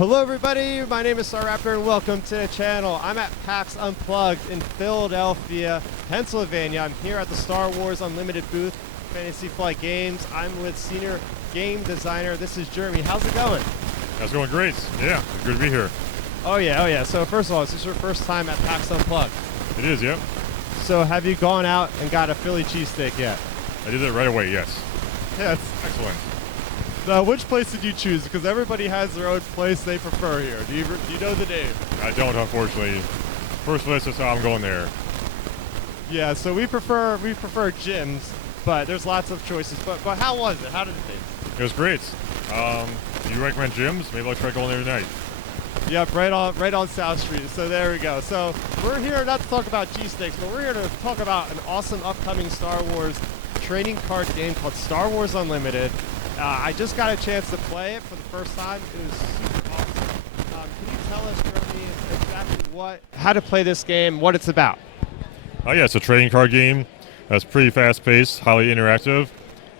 Hello everybody, my name is Star Raptor and welcome to the channel. I'm at PAX Unplugged in Philadelphia, Pennsylvania. I'm here at the Star Wars Unlimited booth, Fantasy Flight Games. I'm with senior game designer. This is Jeremy. How's it going? That's going great. Yeah, it's good to be here. Oh yeah. So first of all, is this your first time at PAX Unplugged? It is, yeah. So have you gone out and got a Philly cheesesteak yet? I did it right away, yes. Yes. Excellent. Now, which place did you choose? Because everybody has their own place they prefer here. Do you know the name? I don't, unfortunately. First place, that's how I'm going there. Yeah, so we prefer gyms, but there's lots of choices. But how was it? How did it taste? It was great. Do you recommend gyms? Maybe I'll try going there tonight. Yep, right on South Street. So there we go. So we're here not to talk about cheesesteaks, but we're here to talk about an awesome upcoming Star Wars trading card game called Star Wars Unlimited. I just got a chance to play it for the first time. It was super awesome. Can you tell us, Jeremy, exactly how to play this game, what it's about? Oh yeah, it's a trading card game. It's pretty fast-paced, highly interactive.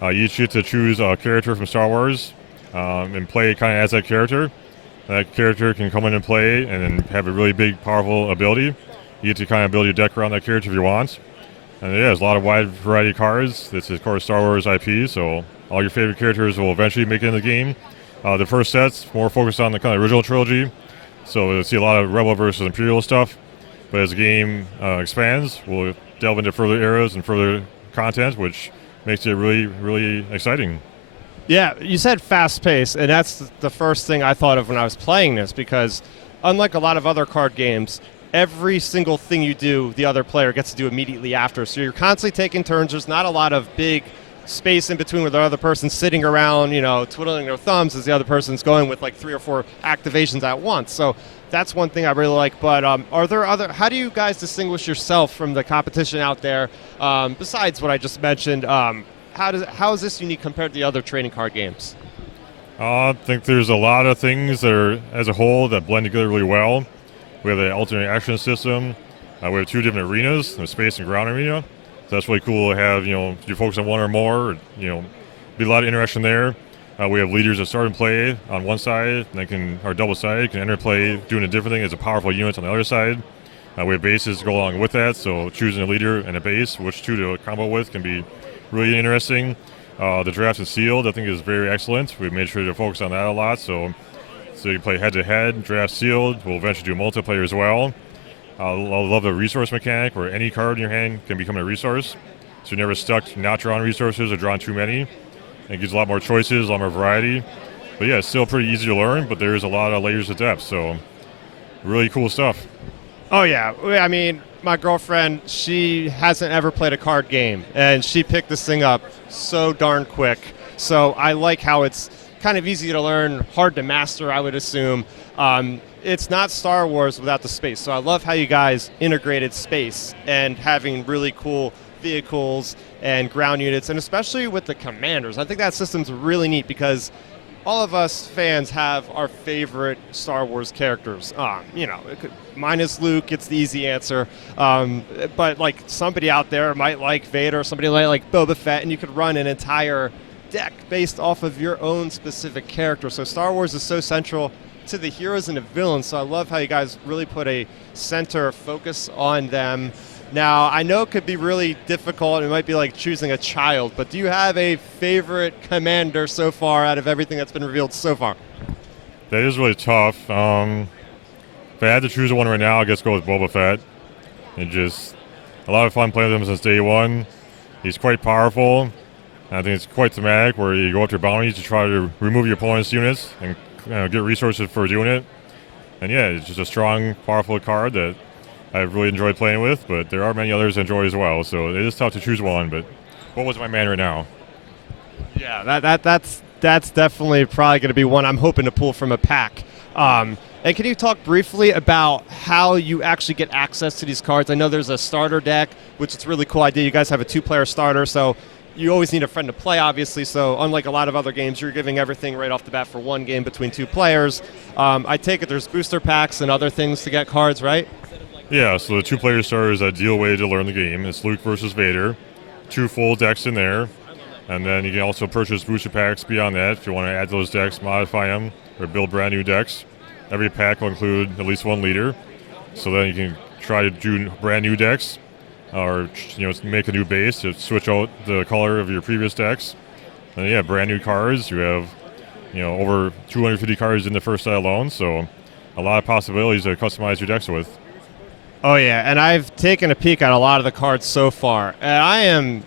You each get to choose a character from Star Wars and play kind of as that character. That character can come in and play and then have a really big, powerful ability. You get to kind of build your deck around that character if you want. And yeah, there's a lot of wide variety of cards. This is, of course, Star Wars IP, so all your favorite characters will eventually make it in the game. The first set's more focused on the kind of original trilogy, so you'll see a lot of Rebel versus Imperial stuff. But as the game expands, we'll delve into further eras and further content, which makes it really, really exciting. Yeah, you said fast-paced, and that's the first thing I thought of when I was playing this, because unlike a lot of other card games, every single thing you do, the other player gets to do immediately after. So you're constantly taking turns. There's not a lot of big space in between where the other person's sitting around, twiddling their thumbs as the other person's going with like 3 or 4 activations at once. So that's one thing I really like. But how do you guys distinguish yourself from the competition out there? Besides what I just mentioned, how is this unique compared to the other trading card games? I think there's a lot of things that are, as a whole, that blend together really well. We have the alternate action system. We have 2 different arenas, the space and ground arena. So that's really cool to have, if you focus on one or more, be a lot of interaction there. We have leaders that start and play on one side, and are double-sided, can enter play doing a different thing as a powerful unit on the other side. We have bases to go along with that, so choosing a leader and a base, which 2 to combo with, can be really interesting. The draft and sealed, I think, is very excellent. We've made sure to focus on that a lot, so you play head-to-head, draft sealed. We'll eventually do multiplayer as well. I love the resource mechanic where any card in your hand can become a resource. So you're never stuck not drawing resources or drawing too many. It gives a lot more choices, a lot more variety. But yeah, it's still pretty easy to learn, but there's a lot of layers of depth. So really cool stuff. Oh yeah, I mean, my girlfriend, she hasn't ever played a card game, and she picked this thing up so darn quick. So I like how it's kind of easy to learn, hard to master, I would assume. It's not Star Wars without the space. So I love how you guys integrated space and having really cool vehicles and ground units, and especially with the commanders. I think that system's really neat because all of us fans have our favorite Star Wars characters. Mine is Luke, it's the easy answer. But like somebody out there might like Vader, somebody might like Boba Fett, and you could run an entire deck based off of your own specific character. So Star Wars is so central to the heroes and the villains, so I love how you guys really put a center focus on them. Now, I know it could be really difficult, it might be like choosing a child, but do you have a favorite commander so far out of everything that's been revealed so far? That is really tough. If I had to choose one right now, I guess go with Boba Fett. It's just a lot of fun playing with him since day one. He's quite powerful. I think it's quite thematic where you go after bounties to try to remove your opponent's units and get resources for doing it. And yeah, it's just a strong, powerful card that I've really enjoyed playing with, but there are many others I enjoy as well. So it is tough to choose one, but what was my man right now? Yeah, that's definitely probably going to be one I'm hoping to pull from a pack. And can you talk briefly about how you actually get access to these cards? I know there's a starter deck, which is a really cool idea. You guys have a 2-player starter, so you always need a friend to play, obviously, so unlike a lot of other games, you're giving everything right off the bat for one game between 2 players. I take it there's booster packs and other things to get cards, right? Yeah, so the 2-player starter is an ideal way to learn the game. It's Luke versus Vader. 2 full decks in there. And then you can also purchase booster packs beyond that if you want to add those decks, modify them, or build brand new decks. every pack will include at least 1 leader. So then you can try to do brand new decks, or make a new base to switch out the color of your previous decks. And yeah, brand new cards. You have over 250 cards in the first set alone, so a lot of possibilities to customize your decks with. Oh yeah, and I've taken a peek at a lot of the cards so far, and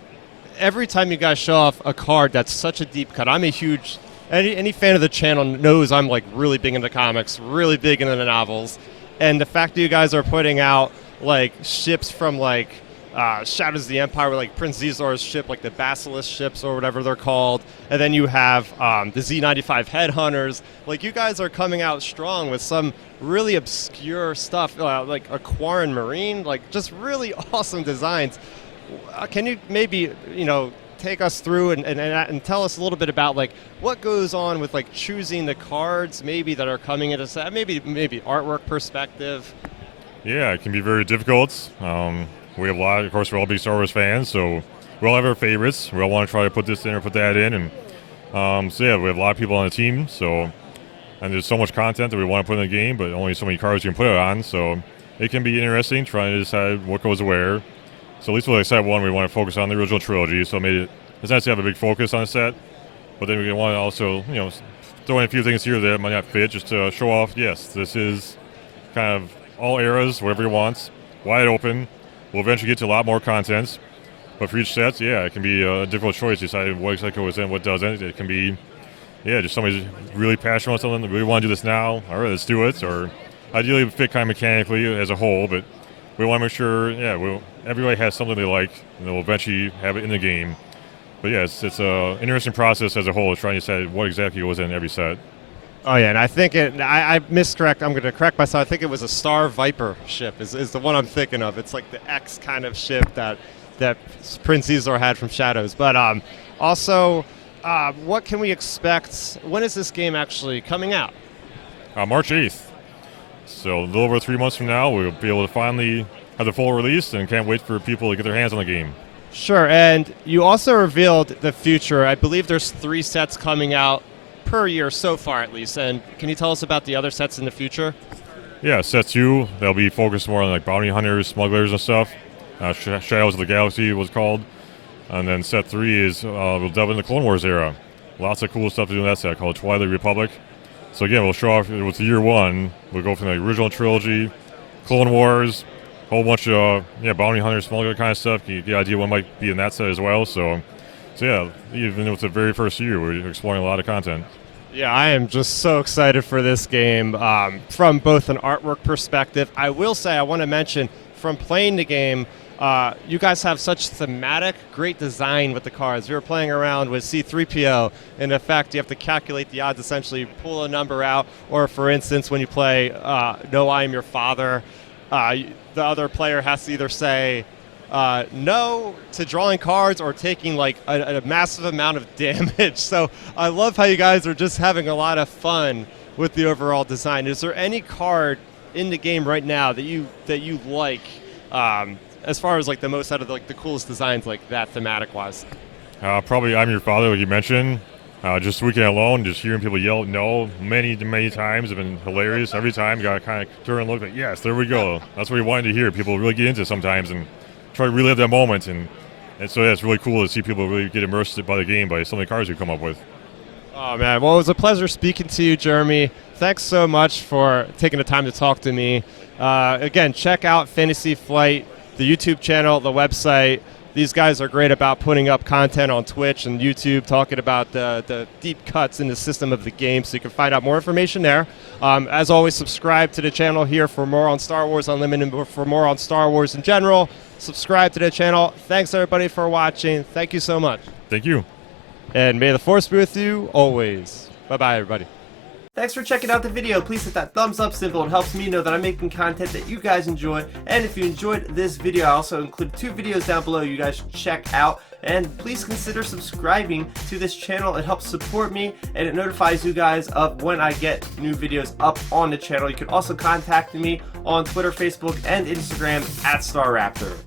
every time you guys show off a card that's such a deep cut, I'm a huge, any fan of the channel knows I'm like really big into comics, really big into the novels, and the fact that you guys are putting out like ships from like Shadows of the Empire, with like Prince Zizor's ship, like the Basilisk ships or whatever they're called, and then you have the Z95 Headhunters. Like, you guys are coming out strong with some really obscure stuff, like Aquaran Marine, like just really awesome designs. Can you maybe take us through and tell us a little bit about like what goes on with like choosing the cards maybe that are coming into set, maybe artwork perspective? Yeah, it can be very difficult. We have of course, we're all big Star Wars fans, so we all have our favorites. We all want to try to put this in or put that in, and so yeah, we have a lot of people on the team. So, and there's so much content that we want to put in the game, but only so many cards you can put it on. So it can be interesting trying to decide what goes where. So at least with set 1, we want to focus on the original trilogy. So it's nice to have a big focus on a set, but then we want to also throw in a few things here that might not fit, just to show off. Yes, this is kind of all eras, whatever you want, wide open. We'll eventually get to a lot more content, but for each set, yeah, it can be a difficult choice to decide what exactly goes in, what doesn't. It can be, just somebody's really passionate about something, we want to do this now, all right, let's do it, or ideally fit kind of mechanically as a whole, but we want to make sure, everybody has something they like, and they'll eventually have it in the game. But yeah, it's an interesting process as a whole, trying to decide what exactly goes in every set. Oh yeah, and I think I miscorrect. I'm going to correct myself. I think it was a Star Viper ship is the one I'm thinking of. It's like the X kind of ship that Prince Zizor had from Shadows. But also, what can we expect? When is this game actually coming out? March 8th. So a little over 3 months from now, we'll be able to finally have the full release, and can't wait for people to get their hands on the game. Sure, and you also revealed the future. I believe there's 3 sets coming out per year so far, at least. And can you tell us about the other sets in the future? Yeah, set 2, they'll be focused more on like bounty hunters, smugglers and stuff. Shadows of the Galaxy was called. And then set 3 is we'll delve into the Clone Wars era. Lots of cool stuff to do in that set called Twilight Republic. So again, we'll show off with year 1. We'll go from the original trilogy, Clone Wars, a whole bunch of bounty hunter, smuggler kind of stuff. You get the idea what might be in that set as well. So yeah, even with the very first year, we're exploring a lot of content. Yeah, I am just so excited for this game from both an artwork perspective. I will say, I want to mention, from playing the game, you guys have such thematic, great design with the cards. We were playing around with C-3PO, and in fact, you have to calculate the odds, essentially pull a number out, or for instance, when you play No, I Am Your Father, the other player has to either say no to drawing cards or taking like a massive amount of damage. So I love how you guys are just having a lot of fun with the overall design. Is there any card in the game right now that you like, as far as like the most out of the coolest designs like that thematic wise? Probably I'm Your Father, like you mentioned. Just this weekend alone, just hearing people yell no many times have been hilarious. Every time you got to kind of turn and look like, yes, there we go. That's what you wanted to hear. People really get into sometimes and try to relive that moment. And so it's really cool to see people really get immersed by the game by some of the cards you come up with. Oh, man. Well, it was a pleasure speaking to you, Jeremy. Thanks so much for taking the time to talk to me. Again, check out Fantasy Flight, the YouTube channel, the website. These guys are great about putting up content on Twitch and YouTube, talking about the deep cuts in the system of the game, so you can find out more information there. As always, subscribe to the channel here for more on Star Wars Unlimited, and for more on Star Wars in general. Subscribe to the channel. Thanks, everybody, for watching. Thank you so much. Thank you. And may the Force be with you always. Bye-bye, everybody. Thanks for checking out the video. Please hit that thumbs up symbol. It helps me know that I'm making content that you guys enjoy. And if you enjoyed this video, I also included 2 videos down below you guys should check out. And please consider subscribing to this channel. It helps support me and it notifies you guys of when I get new videos up on the channel. You can also contact me on Twitter, Facebook, and Instagram @StarRaptor.